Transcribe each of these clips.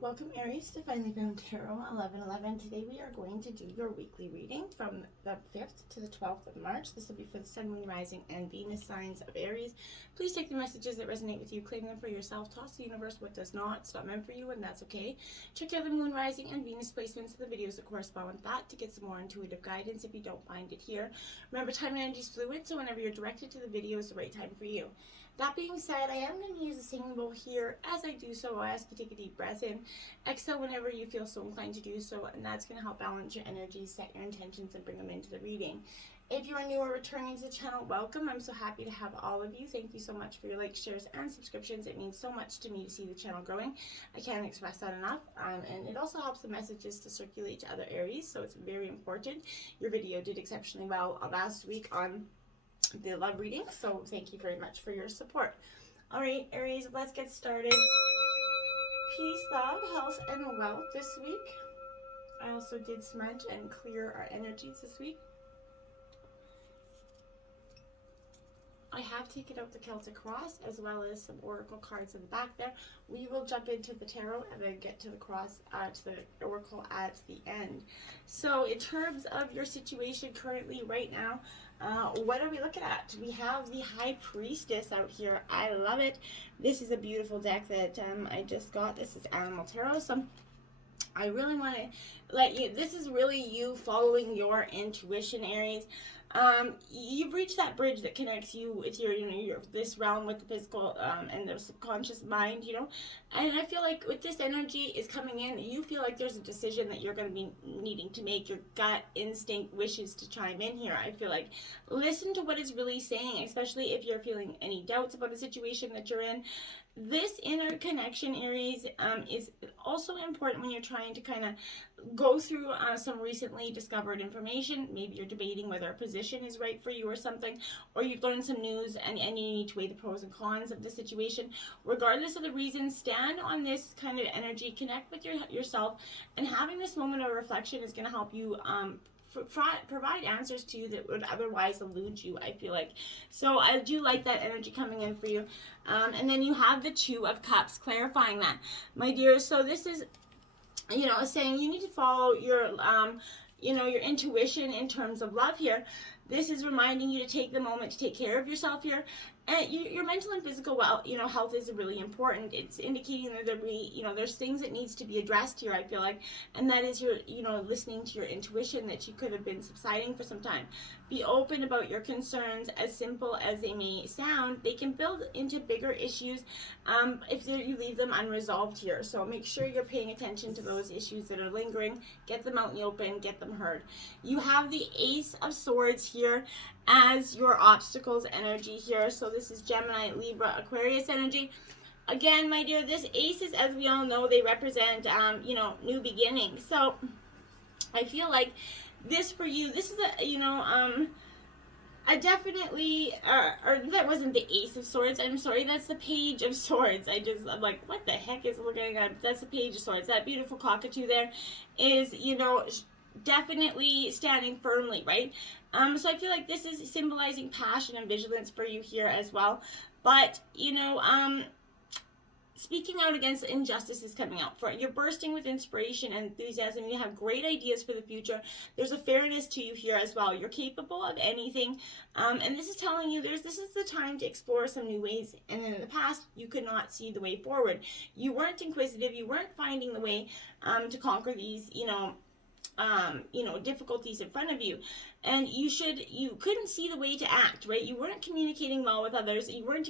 Welcome Aries to Finally Found Tarot 1111. Today we are going to do your weekly reading from the 5th to the 12th of March. This will be for the Sun, Moon, Rising, and Venus signs of Aries. Please take the messages that resonate with you, claim them for yourself, toss the universe what does not. It's not meant for you and that's okay. Check out the Moon, Rising, and Venus placements of the videos that correspond with that to get some more intuitive guidance if you don't find it here. Remember, time and energy is fluid, so whenever you're directed to the video is the right time for you. That being said, I am going to use a singing bowl here. As I do so, I'll ask you to take a deep breath in. Exhale whenever you feel so inclined to do so, and that's going to help balance your energy, set your intentions, and bring them into the reading. If you are new or returning to the channel, welcome. I'm so happy to have all of you. Thank you so much for your likes, shares, and subscriptions. It means so much to me to see the channel growing. I can't express that enough. And it also helps the messages to circulate to other Aries, so it's very important. Your video did exceptionally well last week on the love reading, so thank you very much for your support. All right, Aries, let's get started. Peace, love, health, and wealth this week. I also did smudge and clear our energies this week. I have taken out the Celtic cross as well as some oracle cards in the back there. We will jump into the tarot and then get to the cross, to the oracle at the end. So in terms of your situation currently right now, what are we looking at? We have the High Priestess out here. I love it. This is a beautiful deck that I just got. This is Animal Tarot. So I really want to let you, this is really you following your intuition, Aries. You've reached that bridge that connects you with your, this realm with the physical and the subconscious mind, and I feel like with this energy is coming in, you feel like there's a decision that you're going to be needing to make. Your gut instinct wishes to chime in here. I feel like listen to what it's really saying, especially if you're feeling any doubts about a situation that you're in. This inner connection, Aries, is also important when you're trying to kind of go through some recently discovered information. Maybe you're debating whether a position is right for you or something, or you've learned some news and you need to weigh the pros and cons of the situation. Regardless of the reason, stand on this kind of energy, connect with yourself, and having this moment of reflection is going to help you provide answers to you that would otherwise elude you, I feel like. So I do like that energy coming in for you. And then you have the Two of Cups, clarifying that, my dear. So this is, saying you need to follow your, your intuition in terms of love here. This is reminding you to take the moment to take care of yourself here. And your mental and physical health is really important. It's indicating that there's things that needs to be addressed here, I feel like, and that is your, listening to your intuition that you could have been subsiding for some time. Be open about your concerns. As simple as they may sound, they can build into bigger issues if you leave them unresolved here. So make sure you're paying attention to those issues that are lingering. Get them out in the open, get them heard. You have the Ace of Swords here as your obstacles energy here. So this is Gemini, Libra, Aquarius energy. Again, my dear, this aces, as we all know, they represent, new beginnings. So I feel like this for you, this is a definitely, or that wasn't the Ace of Swords, I'm sorry, that's the Page of Swords. I'm like, what the heck is looking at? That's the Page of Swords. That beautiful cockatoo there is, definitely standing firmly, right? So I feel like this is symbolizing passion and vigilance for you here as well. But, speaking out against injustice is coming out for it. You're bursting with inspiration and enthusiasm. You have great ideas for the future. There's a fairness to you here as well. You're capable of anything. And this is telling you this is the time to explore some new ways. And in the past, you could not see the way forward. You weren't inquisitive. You weren't finding the way to conquer these, difficulties in front of you, and you couldn't see the way to act, right? You weren't communicating well with others. You weren't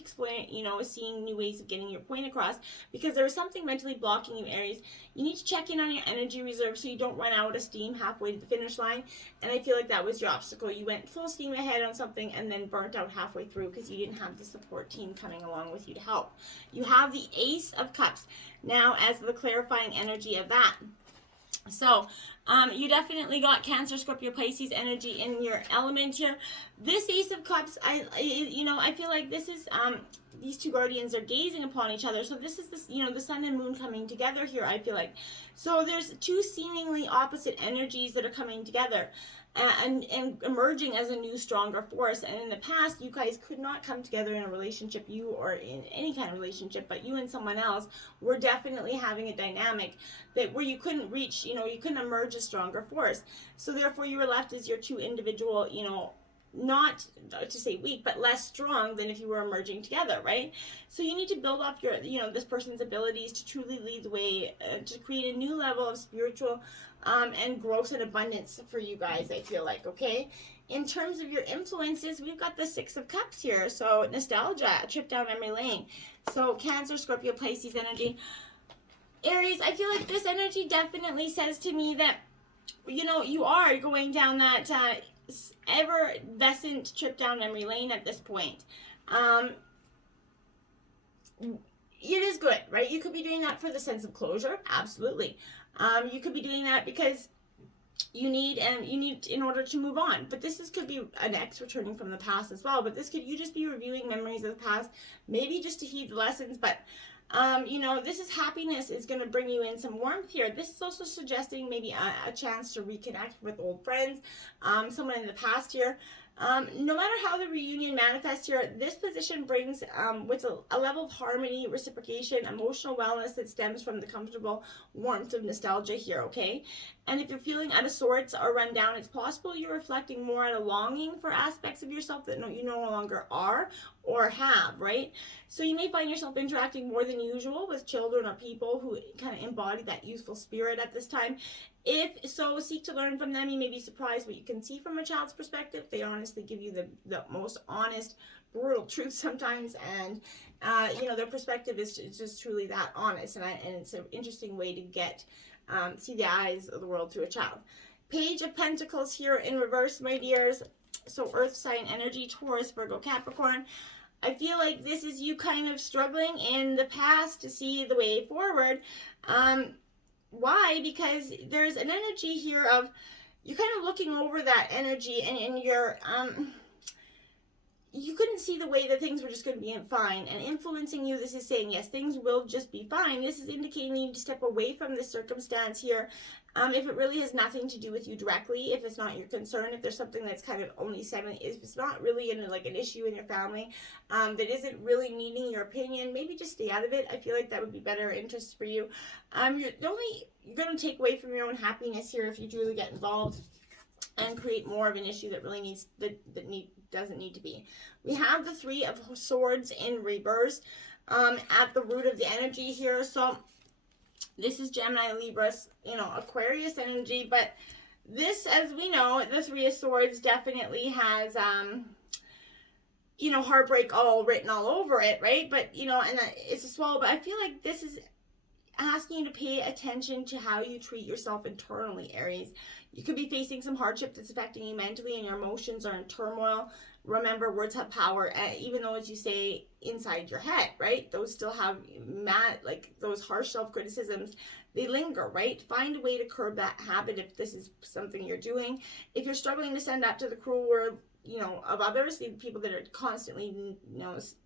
seeing new ways of getting your point across because there was something mentally blocking you, Aries. You need to check in on your energy reserve so you don't run out of steam halfway to the finish line. And I feel like that was your obstacle. You went full steam ahead on something and then burnt out halfway through because you didn't have the support team coming along with you to help. You have the Ace of Cups now as the clarifying energy of that. So you definitely got Cancer, Scorpio, Pisces energy in your element here. This Ace of Cups, I feel like this is these two guardians are gazing upon each other. So this is the sun and moon coming together here, I feel like. So there's two seemingly opposite energies that are coming together. and emerging as a new, stronger force. And in the past, you guys could not come together in a relationship, you or in any kind of relationship, but you and someone else were definitely having a dynamic that where you couldn't reach, you couldn't emerge a stronger force. So therefore, you were left as your two individual, not to say weak, but less strong than if you were emerging together, right? So you need to build up your, this person's abilities to truly lead the way, to create a new level of spiritual and growth and abundance for you guys, I feel like, okay? In terms of your influences, we've got the Six of Cups here. So nostalgia, a trip down memory lane. So Cancer, Scorpio, Pisces energy. Aries, I feel like this energy definitely says to me that, you are going down that effervescent trip down memory lane at this point. It is good, right? You could be doing that for the sense of closure, absolutely. You could be doing that because you need in order to move on. But could be an ex returning from the past as well. But this could you just be reviewing memories of the past, maybe just to heed the lessons. But this is happiness is going to bring you in some warmth here. This is also suggesting maybe a chance to reconnect with old friends, someone in the past here. No matter how the reunion manifests here, this position brings with a level of harmony, reciprocation, emotional wellness that stems from the comfortable warmth of nostalgia here, okay? And if you're feeling out of sorts or run down, it's possible you're reflecting more on a longing for aspects of yourself that you no longer are or have, right? So you may find yourself interacting more than usual with children or people who kind of embody that youthful spirit at this time. If so, seek to learn from them. You may be surprised what you can see from a child's perspective. They honestly give you the most honest, brutal truth sometimes, and their perspective is just truly that honest, and it's an interesting way to get see the eyes of the world through a child. Page of Pentacles here in reverse, my dears. So Earth sign energy, Taurus, Virgo, Capricorn. I feel like this is you kind of struggling in the past to see the way forward. Why? Because there's an energy here of you're kind of looking over that energy, and you're you couldn't see the way that things were just going to be fine, and influencing you. This is saying, yes, things will just be fine. This is indicating you need to step away from this circumstance here. If it really has nothing to do with you directly, if it's not your concern, if there's something that's kind of only if it's not really an issue in your family, that isn't really needing your opinion, maybe just stay out of it. I feel like that would be better interest for you. You're going to take away from your own happiness here if you truly get involved and create more of an issue that really doesn't need to be. We have the Three of Swords in reverse at the root of the energy here. So this is Gemini, Libra, Aquarius energy. But this, as we know, the Three of Swords definitely has heartbreak written all over it, right? But and it's a swallow. But I feel like this is asking you to pay attention to how you treat yourself internally, Aries. You could be facing some hardship that's affecting you mentally, and your emotions are in turmoil. Remember, words have power, even though, as you say, inside your head, right? Those still have those harsh self-criticisms. They linger, right? Find a way to curb that habit if this is something you're doing. If you're struggling to stand up to the cruel word, of others, the people that are constantly,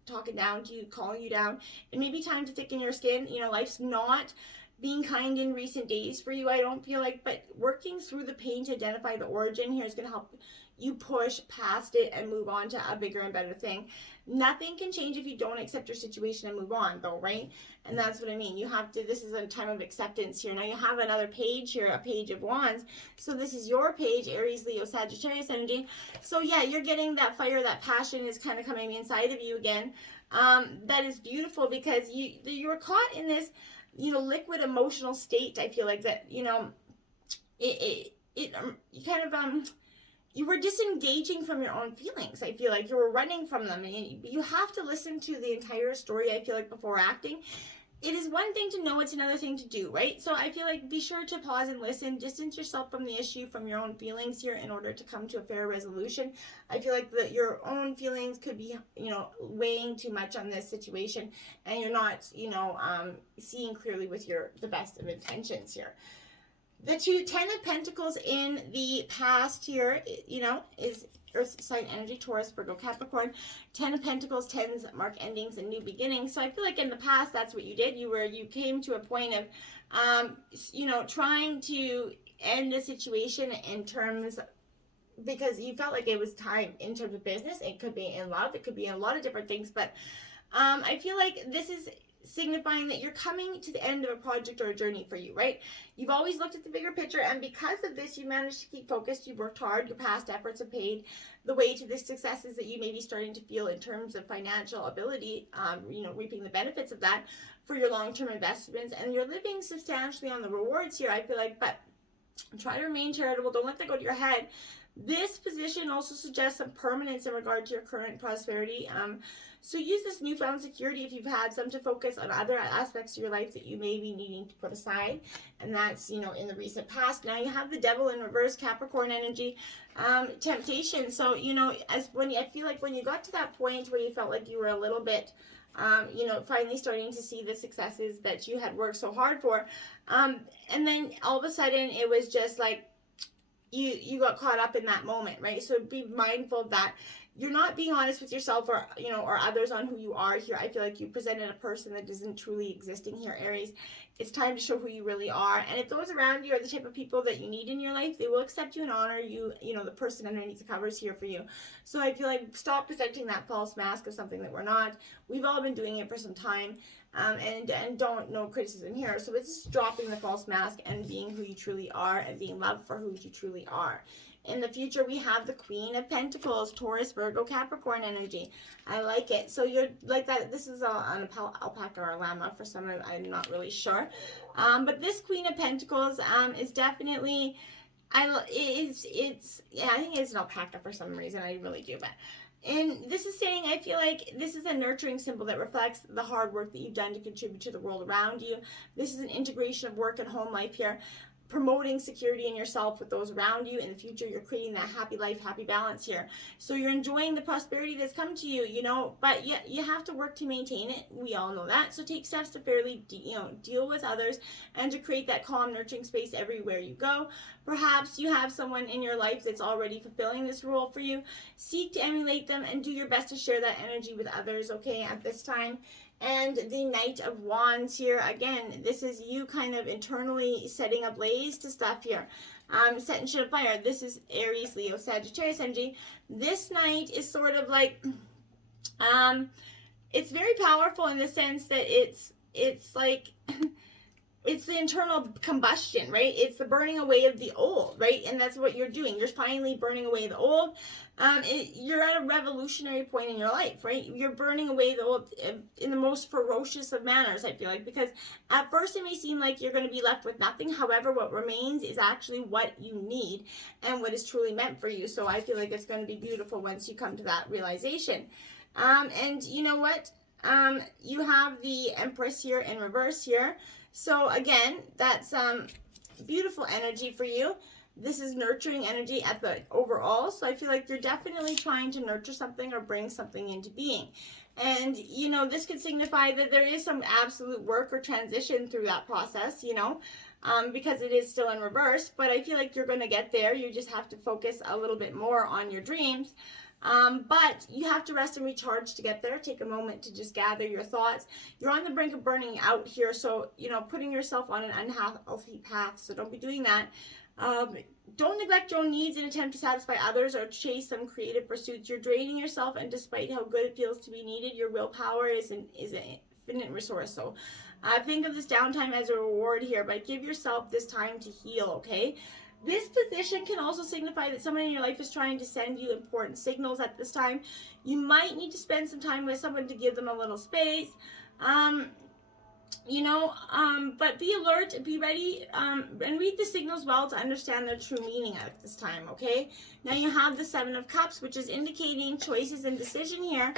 talking down to you, calling you down, it may be time to thicken your skin. Life's not being kind in recent days for you, I don't feel like, but working through the pain to identify the origin here is going to help you push past it and move on to a bigger and better thing. Nothing can change if you don't accept your situation and move on, though, right? And that's what I mean. You have to, this is a time of acceptance here. Now you have another page here, a Page of Wands. So this is your page, Aries, Leo, Sagittarius energy. So yeah, you're getting that fire, that passion is kind of coming inside of you again. That is beautiful because you were caught in this, liquid emotional state. I feel like that, you kind of, you were disengaging from your own feelings. I feel like you were running from them. And you have to listen to the entire story, I feel like, before acting. It is one thing to know, it's another thing to do, right? So I feel like be sure to pause and listen. Distance yourself from the issue, from your own feelings here in order to come to a fair resolution. I feel like your own feelings could be, weighing too much on this situation, and you're not, seeing clearly with the best of intentions here. The Ten of Pentacles in the past here, is Earth sign energy, Taurus, Virgo, Capricorn. 10 of Pentacles, tens mark endings and new beginnings. So I feel like in the past, that's what you did. You came to a point of, trying to end a situation in terms because you felt like it was time in terms of business. It could be in love, it could be in a lot of different things, but I feel like this is signifying that you're coming to the end of a project or a journey for you, right? You've always looked at the bigger picture, and because of this, you managed to keep focused. You've worked hard. Your past efforts have paid the way to the successes that you may be starting to feel in terms of financial ability, reaping the benefits of that for your long-term investments, and you're living substantially on the rewards here, I feel like. But try to remain charitable. Don't let that go to your head. This position also suggests some permanence in regard to your current prosperity. So use this newfound security, if you've had some, to focus on other aspects of your life that you may be needing to put aside. And that's, in the recent past. Now you have the devil in reverse, Capricorn energy, temptation. So, I feel like when you got to that point where you felt like you were a little bit, finally starting to see the successes that you had worked so hard for. And then all of a sudden it was just like, you got caught up in that moment, right? So be mindful that you're not being honest with yourself or others on who you are here. I feel like you presented a person that isn't truly existing here, Aries. It's time to show who you really are. And if those around you are the type of people that you need in your life, they will accept you and honor you, the person underneath the covers here for you. So I feel like stop presenting that false mask of something that we're not. We've all been doing it for some time. And no criticism here. So it's just dropping the false mask and being who you truly are and being loved for who you truly are. In the future, we have the Queen of Pentacles, Taurus, Virgo, Capricorn energy. I like it. So you're like that. This is an alpaca or a llama for some. I'm not really sure. But this Queen of Pentacles is definitely, I think it's an alpaca for some reason. I really do, but. And this is saying, I feel like this is a nurturing symbol that reflects the hard work that you've done to contribute to the world around you. This is an integration of work and home life here, promoting security in yourself with those around you. In the future, you're creating that happy life, happy balance here. So you're enjoying the prosperity that's come to you, but you have to work to maintain it. We all know that. So take steps to fairly, deal with others and to create that calm, nurturing space everywhere you go. Perhaps you have someone in your life that's already fulfilling this role for you. Seek to emulate them and do your best to share that energy with others, okay, at this time. And the Knight of Wands here, again, this is you kind of internally setting a blaze to stuff here. Setting shit afire. This is Aries, Leo, Sagittarius energy. This Knight is sort of like, it's very powerful in the sense that it's like... It's the internal combustion, right? It's the burning away of the old, right? And that's what you're doing. You're finally burning away the old. You're at a revolutionary point in your life, right? You're burning away the old in the most ferocious of manners, I feel like. Because at first it may seem like you're going to be left with nothing. However, what remains is actually what you need and what is truly meant for you. So I feel like it's going to be beautiful once you come to that realization. And you know what? You have the Empress here in reverse here. So again, that's beautiful energy for you. This is nurturing energy at the overall. So I feel like you're definitely trying to nurture something or bring something into being. And, this could signify that there is some absolute work or transition through that process, because it is still in reverse. But I feel like you're going to get there. You just have to focus a little bit more on your dreams. But you have to rest and recharge to get there. Take a moment to just gather your thoughts. You're on the brink of burning out here, so, putting yourself on an unhealthy path, so don't be doing that. Don't neglect your own needs in an attempt to satisfy others or chase some creative pursuits. You're draining yourself, and despite how good it feels to be needed, your willpower is an infinite resource. So think of this downtime as a reward here, but give yourself this time to heal, okay? This position can also signify that someone in your life is trying to send you important signals at this time. You might need to spend some time with someone to give them a little space. But be alert, be ready, and read the signals well to understand their true meaning at this time, okay? Now you have the Seven of Cups, which is indicating choices and decision here.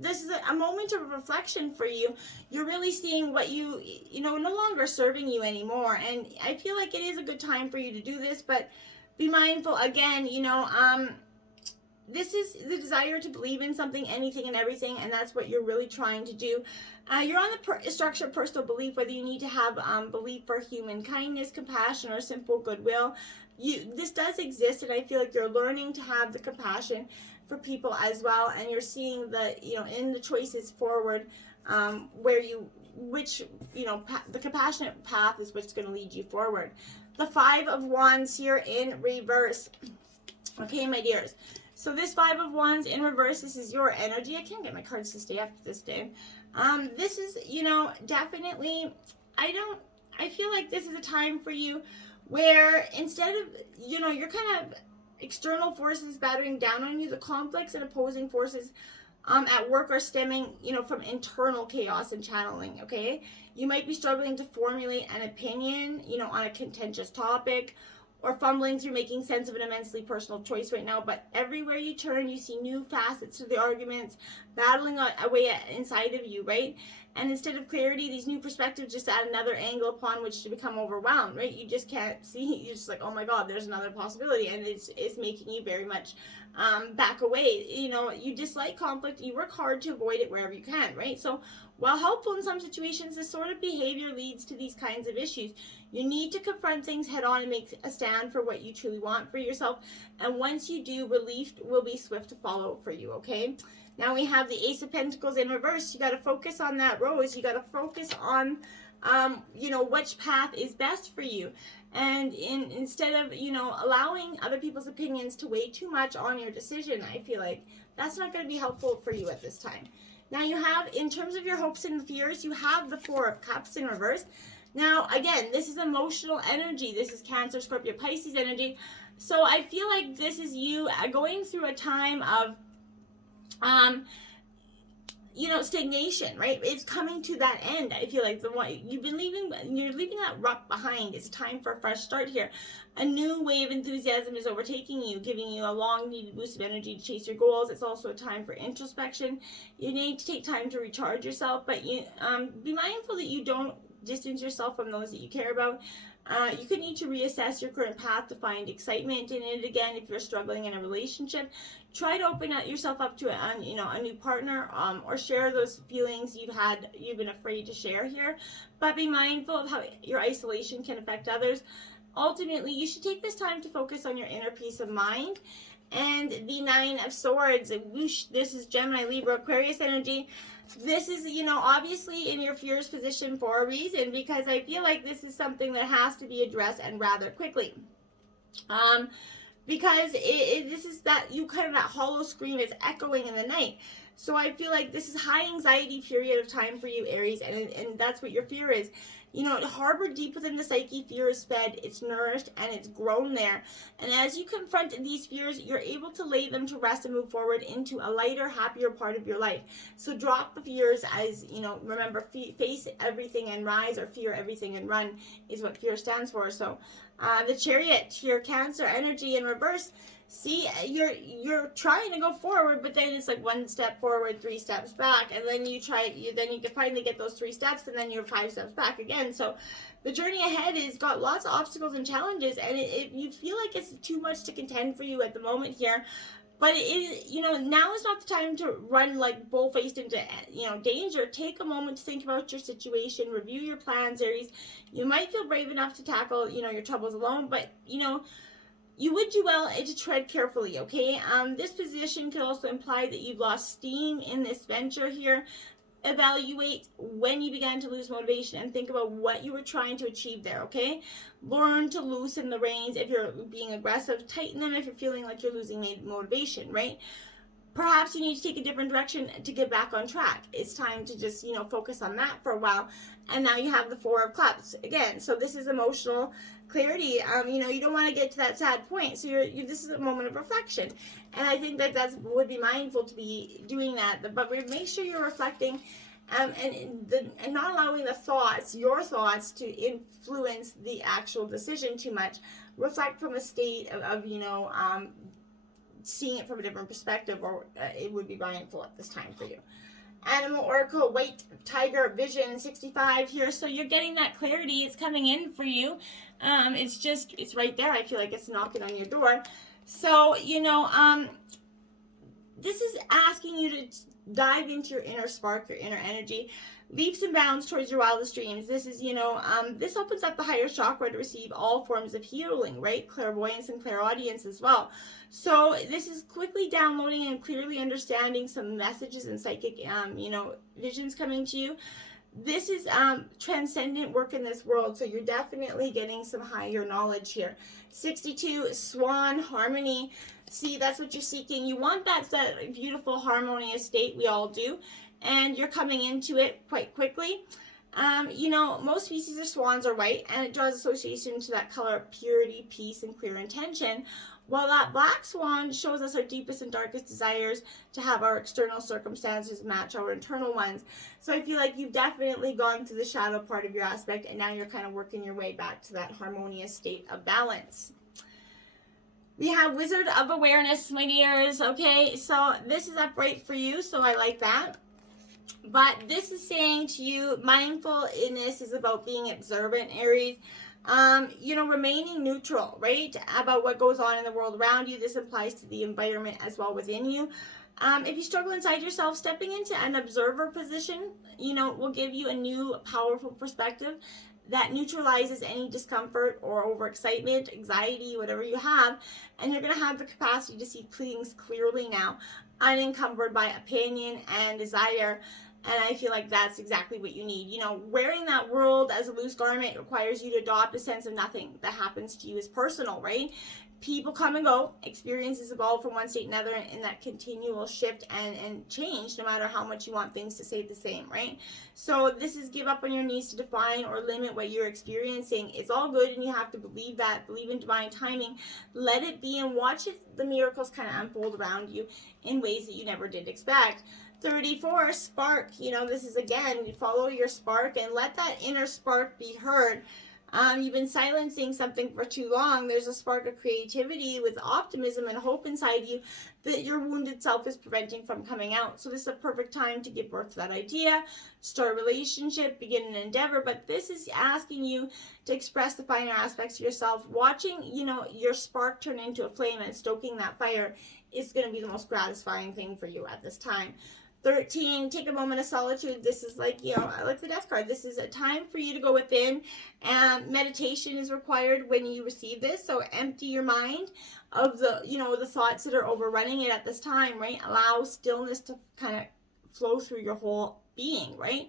This is a moment of reflection for you. You're really seeing what no longer serving you anymore. And I feel like it is a good time for you to do this, but be mindful again, this is the desire to believe in something, anything and everything, and that's what you're really trying to do. You're on the structure of personal belief, whether you need to have belief for human kindness, compassion, or simple goodwill. This does exist, and I feel like you're learning to have the compassion for people as well, and you're seeing the in the choices forward the compassionate path is what's going to lead you forward. The 5 of Wands here in reverse. Okay, my dears. So this 5 of Wands in reverse, this is your energy. I can't get my cards to stay up this day. This is, definitely, I feel like this is a time for you where instead of, you're kind of external forces battering down on you, the conflicts and opposing forces at work are stemming, from internal chaos and channeling, okay? You might be struggling to formulate an opinion, on a contentious topic, or fumbling through making sense of an immensely personal choice right now, but everywhere you turn, you see new facets to the arguments battling away inside of you, right? And instead of clarity, these new perspectives just add another angle upon which to become overwhelmed, right? You just can't see, you're just like, oh my God, there's another possibility, and it's making you very much back away. You dislike conflict, you work hard to avoid it wherever you can, right? So while helpful in some situations, this sort of behavior leads to these kinds of issues. You need to confront things head on and make a stand for what you truly want for yourself. And once you do, relief will be swift to follow for you, okay? Now we have the Ace of Pentacles in reverse. You got to focus on that rose. You got to focus on, which path is best for you. And instead of, allowing other people's opinions to weigh too much on your decision, I feel like that's not going to be helpful for you at this time. Now you have, in terms of your hopes and fears, you have the 4 of Cups in reverse. Now, again, this is emotional energy. This is Cancer, Scorpio, Pisces energy. So I feel like this is you going through a time of, stagnation, right? It's coming to that end. I feel like you're leaving that rut behind. It's time for a fresh start here. A new wave of enthusiasm is overtaking you, giving you a long needed boost of energy to chase your goals. It's also a time for introspection. You need to take time to recharge yourself, but you be mindful that you don't distance yourself from those that you care about. You could need to reassess your current path to find excitement in it again. If you're struggling in a relationship, try to open yourself up to a new partner, or share those feelings you've been afraid to share here. But be mindful of how your isolation can affect others. Ultimately, you should take this time to focus on your inner peace of mind. And the 9 of Swords, whoosh, this is Gemini, Libra, Aquarius energy. This is, obviously in your fears position for a reason, because I feel like this is something that has to be addressed and rather quickly. Because this is that hollow scream is echoing in the night. So I feel like this is high anxiety period of time for you, Aries, and that's what your fear is. Harbored deep within the psyche, fear is fed, it's nourished, and it's grown there. And as you confront these fears, you're able to lay them to rest and move forward into a lighter, happier part of your life. So drop the fears as, remember, face everything and rise, or fear everything and run is what fear stands for. So the Chariot, your Cancer energy in reverse. See, you're trying to go forward, but then it's like 1 step forward, 3 steps back, and then you can finally get those 3 steps, and then you're 5 steps back again. So the journey ahead has got lots of obstacles and challenges, and you feel like it's too much to contend for you at the moment here. But now is not the time to run like bull-faced into, danger. Take a moment to think about your situation, review your plans, Aries. You might feel brave enough to tackle, your troubles alone, but, you would do well to tread carefully, okay? This position could also imply that you've lost steam in this venture here. Evaluate when you began to lose motivation and think about what you were trying to achieve there, okay? Learn to loosen the reins if you're being aggressive. Tighten them if you're feeling like you're losing motivation, right? Perhaps you need to take a different direction to get back on track. It's time to just, focus on that for a while. And now you have the 4 of Cups again. So this is emotional clarity. You don't want to get to that sad point. So this is a moment of reflection. And I think that would be mindful to be doing that. But make sure you're reflecting and not allowing your thoughts to influence the actual decision too much. Reflect from a state of seeing it from a different perspective, or it would be mindful at this time for you. Animal Oracle, White Tiger, Vision 65 here. So you're getting that clarity. It's coming in for you. It's right there. I feel like it's knocking on your door. So, this is asking you to dive into your inner spark, your inner energy, leaps and bounds towards your wildest dreams. This is, this opens up the higher chakra to receive all forms of healing, right? Clairvoyance and clairaudience as well. So this is quickly downloading and clearly understanding some messages and psychic, visions coming to you. This is transcendent work in this world, so you're definitely getting some higher knowledge here. 62, Swan, harmony. See, that's what you're seeking. You want that beautiful, harmonious state. We all do. And you're coming into it quite quickly. Most species of swans are white, and it draws association to that color of purity, peace, and clear intention. While that black swan shows us our deepest and darkest desires to have our external circumstances match our internal ones. So I feel like you've definitely gone to the shadow part of your aspect, and now you're kind of working your way back to that harmonious state of balance. We have Wizard of Awareness, my dears. Okay, so this is upright for you, so I like that. But this is saying to you, mindfulness is about being observant, Aries. Remaining neutral, right, about what goes on in the world around you. This applies to the environment as well within you. If you struggle inside yourself, stepping into an observer position, will give you a new powerful perspective that neutralizes any discomfort or overexcitement, anxiety, whatever you have, and you're going to have the capacity to see things clearly now, unencumbered by opinion and desire. And I feel like that's exactly what you need. Wearing that world as a loose garment requires you to adopt a sense of nothing that happens to you is personal, right? People come and go, experiences evolve from one state to another, in that continual shift and change, no matter how much you want things to stay the same, right? So this is give up on your needs to define or limit what you're experiencing. It's all good, and you have to believe that, believe in divine timing, let it be, and watch the miracles kind of unfold around you in ways that you never did expect. 34, spark. This is, again, you follow your spark and let that inner spark be heard. You've been silencing something for too long. There's a spark of creativity with optimism and hope inside you that your wounded self is preventing from coming out. So this is a perfect time to give birth to that idea, start a relationship, begin an endeavor. But this is asking you to express the finer aspects of yourself. Watching, your spark turn into a flame and stoking that fire is going to be the most gratifying thing for you at this time. 13, take a moment of solitude. This is like, I like the death card. This is a time for you to go within, and meditation is required when you receive this. So empty your mind of the thoughts that are overrunning it at this time, right? Allow stillness to kind of flow through your whole being, right?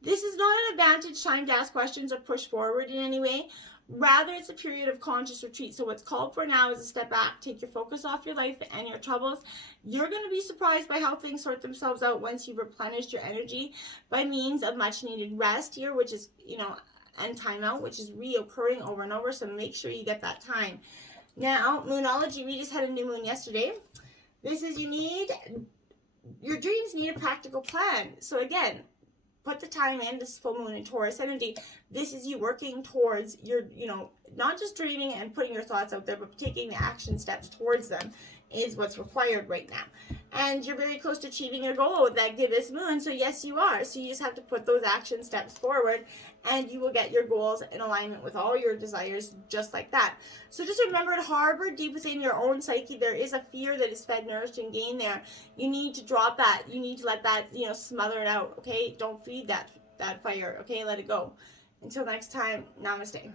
This is not an advantage time to ask questions or push forward in any way. Rather, it's a period of conscious retreat. So what's called for now is a step back. Take your focus off your life and your troubles. You're going to be surprised by how things sort themselves out once you've replenished your energy by means of much needed rest here, which is, and time out, which is reoccurring over and over. So make sure you get that time. Now, Moonology, we just had a new moon yesterday. This is your dreams need a practical plan. So again, put the time in. This full moon in Taurus energy. This is you working towards your, not just dreaming and putting your thoughts out there, but taking the action steps towards them is what's required right now. And you're very close to achieving your goal with that gibbous moon. So yes, you are. So you just have to put those action steps forward, and you will get your goals in alignment with all your desires just like that. So just remember to harbor deep within your own psyche, there is a fear that is fed, nourished, and gained there. You need to drop that. You need to let that, smother it out, okay? Don't feed that fire, okay? Let it go. Until next time, namaste.